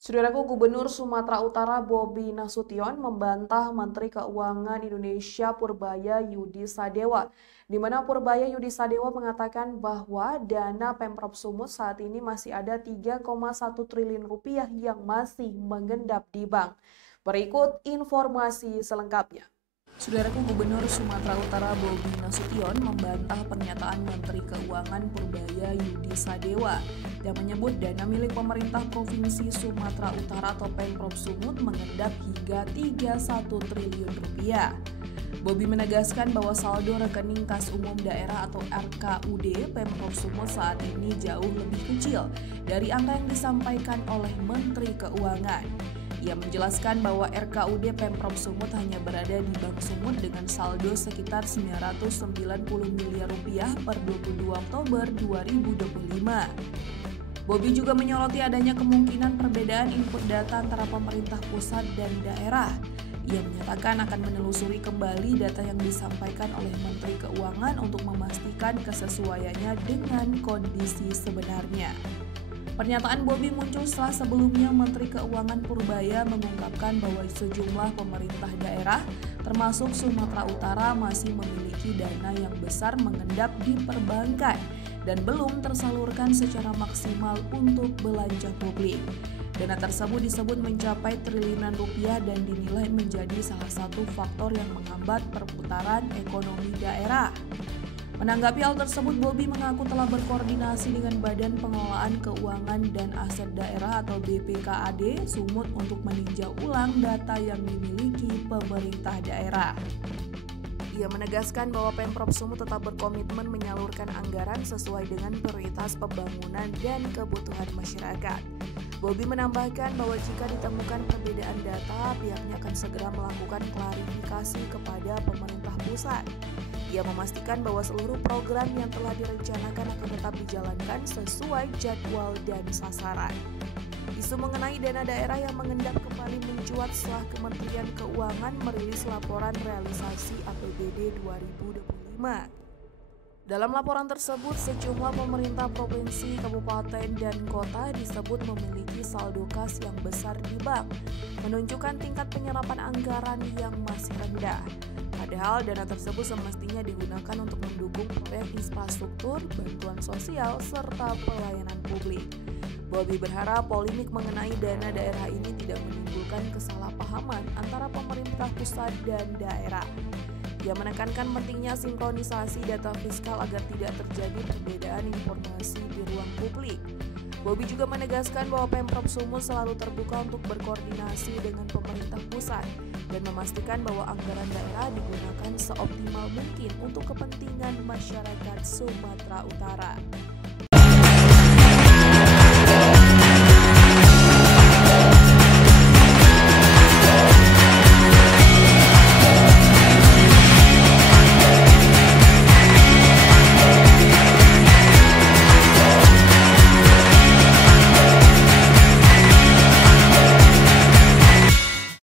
Saudaraku, Gubernur Sumatera Utara Bobi Nasution membantah Menteri Keuangan Indonesia Purbaya Yudi Sadewa, di mana Purbaya Yudi Sadewa mengatakan bahwa dana Pemprov Sumut saat ini masih ada 3,1 triliun rupiah yang masih mengendap di bank. Berikut informasi selengkapnya. Saudaraku, Gubernur Sumatera Utara Bobi Nasution membantah pernyataan Menteri Keuangan Purbaya Yudi Sadewa yang menyebut dana milik pemerintah Provinsi Sumatera Utara atau Pemprov Sumut mengendap hingga 31 triliun rupiah. Bobi menegaskan bahwa saldo rekening kas umum daerah atau RKUD Pemprov Sumut saat ini jauh lebih kecil dari angka yang disampaikan oleh Menteri Keuangan. Ia menjelaskan bahwa RKUD Pemprov Sumut hanya berada di Bank Sumut dengan saldo sekitar 990 miliar rupiah per 22 Oktober 2025. Bobi juga menyoroti adanya kemungkinan perbedaan input data antara pemerintah pusat dan daerah. Ia menyatakan akan menelusuri kembali data yang disampaikan oleh Menteri Keuangan untuk memastikan kesesuaiannya dengan kondisi sebenarnya. Pernyataan Bobi muncul setelah sebelumnya Menteri Keuangan Purbaya mengungkapkan bahwa sejumlah pemerintah daerah, termasuk Sumatera Utara, masih memiliki dana yang besar mengendap di perbankan dan belum tersalurkan secara maksimal untuk belanja publik. Dana tersebut disebut mencapai triliunan rupiah dan dinilai menjadi salah satu faktor yang menghambat perputaran ekonomi daerah. Menanggapi hal tersebut, Bobi mengaku telah berkoordinasi dengan Badan Pengelolaan Keuangan dan Aset Daerah atau BPKAD Sumut untuk meninjau ulang data yang dimiliki pemerintah daerah. Ia menegaskan bahwa Pemprov Sumut tetap berkomitmen menyalurkan anggaran sesuai dengan prioritas pembangunan dan kebutuhan masyarakat. Bobi menambahkan bahwa jika ditemukan perbedaan data, pihaknya akan segera melakukan klarifikasi kepada pemerintah pusat. Ia memastikan bahwa seluruh program yang telah direncanakan akan tetap dijalankan sesuai jadwal dan sasaran. Isu mengenai dana daerah yang mengendap kembali mencuat setelah Kementerian Keuangan merilis laporan realisasi APBD 2025. Dalam laporan tersebut, sejumlah pemerintah provinsi, kabupaten, dan kota disebut memiliki saldo kas yang besar di bank, menunjukkan tingkat penyerapan anggaran yang masih rendah. Padahal dana tersebut semestinya digunakan untuk mendukung proyek infrastruktur, bantuan sosial, serta pelayanan publik. Bobi berharap polemik mengenai dana daerah ini tidak menimbulkan kesalahpahaman antara pemerintah pusat dan daerah. Ia menekankan pentingnya sinkronisasi data fiskal agar tidak terjadi perbedaan informasi di ruang publik. Bobi juga menegaskan bahwa Pemprov Sumut selalu terbuka untuk berkoordinasi dengan pemerintah pusat dan memastikan bahwa anggaran daerah digunakan seoptimal mungkin untuk kepentingan masyarakat Sumatera Utara.